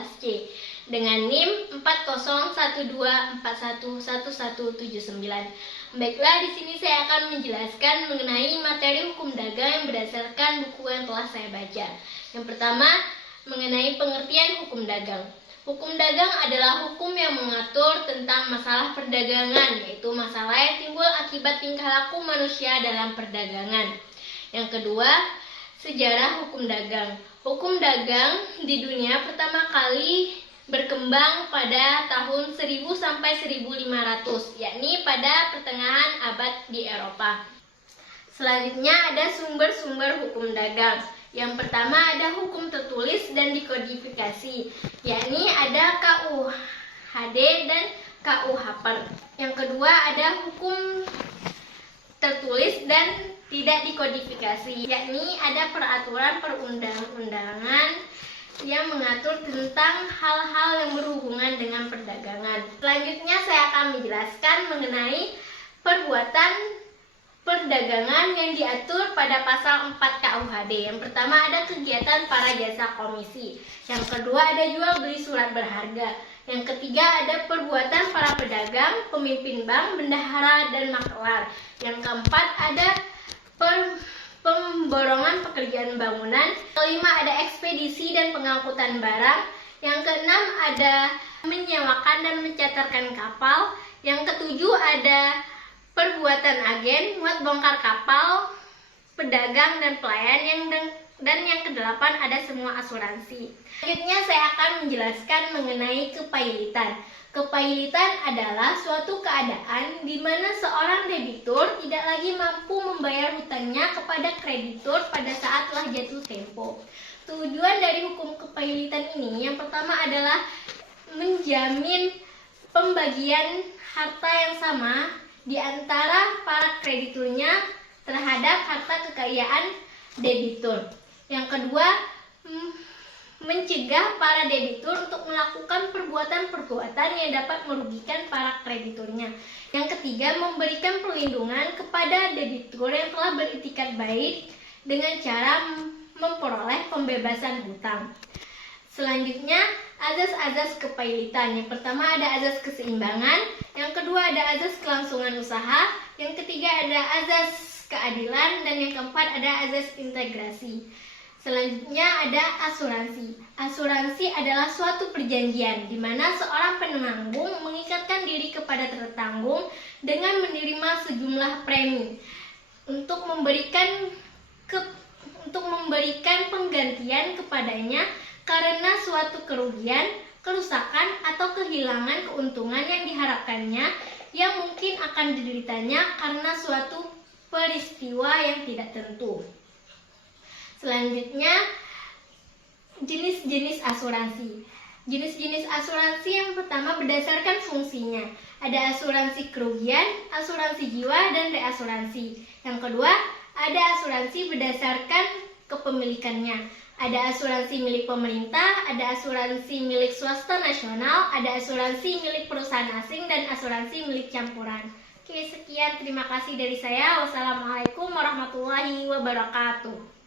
kelas C dengan NIM 4012411179. Baiklah, di sini saya akan menjelaskan mengenai materi hukum dagang yang berdasarkan buku yang telah saya baca. Yang pertama, mengenai pengertian hukum dagang. Hukum dagang adalah hukum yang mengatur tentang masalah perdagangan, yaitu masalah yang timbul akibat tingkah laku manusia dalam perdagangan. Yang kedua, sejarah hukum dagang. Hukum dagang di dunia pertama kali berkembang pada tahun 1000 sampai 1500, yakni pada pertengahan abad di Eropa. Selanjutnya ada sumber-sumber hukum dagang. Yang pertama ada hukum tertulis dan dikodifikasi, yakni ada KUHD dan KUHP. Yang kedua ada hukum tertulis dan tidak dikodifikasi, yakni ada peraturan perundang-undangan yang mengatur tentang hal-hal yang berhubungan dengan perdagangan. Selanjutnya saya akan menjelaskan mengenai perbuatan perdagangan yang diatur pada pasal 4 KUHD. Yang pertama ada kegiatan para jasa komisi. Yang kedua ada jual beli surat berharga. Yang ketiga ada perbuatan para pedagang, pemimpin bank, bendahara, dan maklar. Yang keempat ada pemborongan pekerjaan bangunan. Kelima ada ekspedisi dan pengangkutan barang. Yang keenam ada menyewakan dan mencatatkan kapal. Yang ketujuh ada perbuatan agen, muat bongkar kapal, pedagang dan pelayan. Dan yang kedelapan ada semua asuransi. Selanjutnya saya akan menjelaskan mengenai kepailitan. Kepailitan adalah suatu keadaan di mana seorang debitur tidak lagi mampu membayar hutangnya kepada kreditur pada saat telah jatuh tempo. Tujuan dari hukum kepailitan ini yang pertama adalah menjamin pembagian harta yang sama di antara para krediturnya terhadap harta kekayaan debitur. Yang kedua, mencegah para debitur untuk melakukan perbuatan-perbuatan yang dapat merugikan para krediturnya. Yang ketiga, memberikan perlindungan kepada debitur yang telah beritikat baik dengan cara memperoleh pembebasan hutang. Selanjutnya, azas-azas kepailitan. Yang pertama ada azas keseimbangan, yang kedua ada azas kelangsungan usaha, yang ketiga ada azas keadilan, dan yang keempat ada azas integrasi. Selanjutnya ada asuransi. Asuransi adalah suatu perjanjian di mana seorang penanggung mengikatkan diri kepada tertanggung dengan menerima sejumlah premi untuk memberikan penggantian kepadanya karena suatu kerugian, kerusakan, atau kehilangan keuntungan yang diharapkannya yang mungkin akan dideritanya karena suatu peristiwa yang tidak tentu. Selanjutnya, jenis-jenis asuransi. Jenis-jenis asuransi yang pertama berdasarkan fungsinya. Ada asuransi kerugian, asuransi jiwa, dan reasuransi. Yang kedua, ada asuransi berdasarkan kepemilikannya. Ada asuransi milik pemerintah, ada asuransi milik swasta nasional, ada asuransi milik perusahaan asing, dan asuransi milik campuran. Oke, sekian. Terima kasih dari saya. Wassalamualaikum warahmatullahi wabarakatuh.